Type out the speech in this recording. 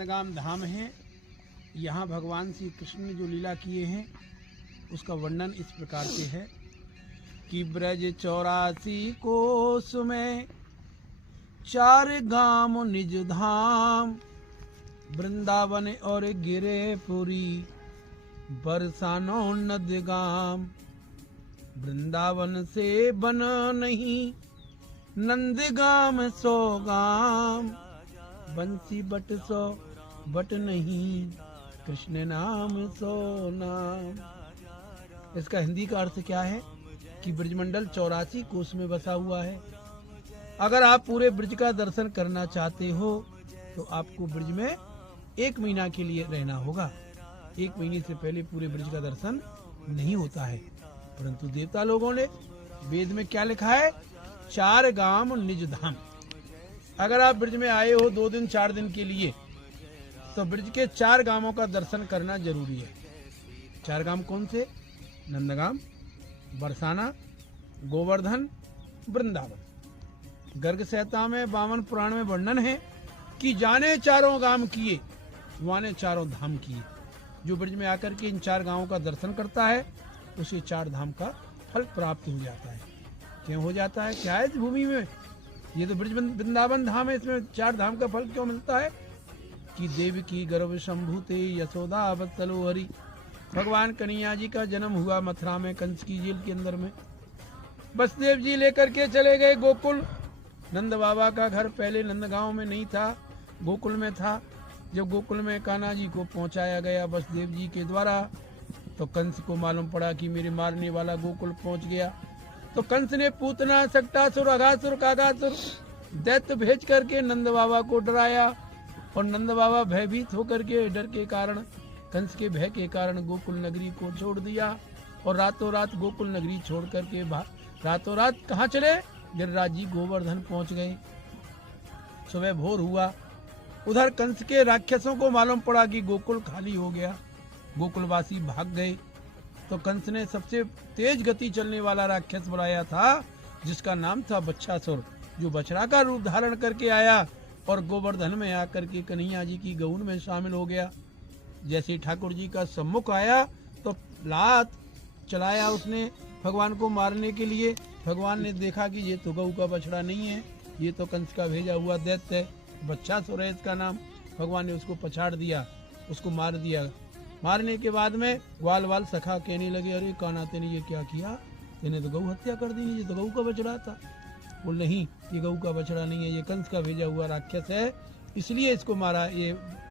नंदगाम धाम है। यहाँ भगवान श्री कृष्ण ने जो लीला किए हैं उसका वर्णन इस प्रकार से है कि ब्रज 84 कोस में 4 गाम निज धाम, वृंदावन और गिरेपुरी बरसानो नंदगाम। वृंदावन से बना नहीं नंदगाम 100 गाम, बंसी बट 100 बट नहीं कृष्ण नाम 100 नाम। इसका हिंदी का अर्थ क्या है कि ब्रजमंडल 84 कोस में बसा हुआ है। अगर आप पूरे ब्रज का दर्शन करना चाहते हो तो आपको ब्रज में 1 महीना के लिए रहना होगा। 1 महीने से पहले पूरे ब्रज का दर्शन नहीं होता है। परंतु देवता लोगों ने वेद में क्या लिखा है, 4 गाम निज धाम। अगर आप ब्रज में आए हो 2 दिन 4 दिन के लिए तो ब्रज के 4 गामों का दर्शन करना जरूरी है। 4 गाम कौन से? नंदगाम, बरसाना, गोवर्धन, वृंदावन। गर्ग संहिता में 52 पुराण में वर्णन है कि जाने 4 गाम किए, वाने 4 धाम किए। जो ब्रज में आकर के इन 4 गांवों का दर्शन करता है उसे 4 धाम का फल प्राप्त हो जाता है। क्यों हो जाता है? क्या है इस भूमि में? ये तो ब्रज वृंदावन धाम है, इसमें 4 धाम का फल क्यों मिलता है? कि देव की गर्भ शंभुते यशोदा वत्सलो हरि। भगवान कन्हैया जी का जन्म हुआ मथुरा में कंस की जेल के अंदर में। वसुदेव जी लेकर के चले गए गोकुल। नंद बाबा का घर पहले नंदगांव में नहीं था, गोकुल में था। जब गोकुल में कान्हा जी को पहुंचाया गया वसुदेव जी के द्वारा तो कंस को मालूम पड़ा कि मेरे मारने वाला गोकुल पहुंच गया। तो कंस ने पूतना, सक्टासुर, अघासुर, कागासुर दैत्य भेज करके नंद बाबा को डराया और नंद बाबा भयभीत होकर के डर के कारण, कंस के भय के कारण गोकुल नगरी को छोड़ दिया और रातों रात गोकुल नगरी छोड़ करके रातों रात कहाँ चले? गिरिराज जी गोवर्धन पहुंच गए। सुबह भोर हुआ, उधर कंस के राक्षसों को मालूम पड़ा कि गोकुल खाली हो गया। गोकुलवासी भाग गए। तो कंस ने सबसे तेज गति चलने वाला राक्षस बुलाया था जिसका नाम था बच्छासुर, जो बछड़ा का रूप धारण करके आया और गोवर्धन में आकर के कन्हैया जी की गौन में शामिल हो गया। जैसे ठाकुर जी का सम्मुख आया तो लात चलाया उसने भगवान को मारने के लिए। भगवान ने देखा कि ये तो गऊ का बछड़ा नहीं है, ये तो कंस का भेजा हुआ दैत्य है, बच्छासुर है इसका नाम। भगवान ने उसको पछाड़ दिया, उसको मार दिया। मारने के बाद में ग्वाल वाल सखा कहने लगे, अरे कान्हा तेने ये क्या किया? तेने तो गऊ हत्या कर दी, ये तो गऊ का बछड़ा था। बोल नहीं, ये गऊ का बछड़ा नहीं है, ये कंस का भेजा हुआ राक्षस है, इसलिए इसको मारा। ये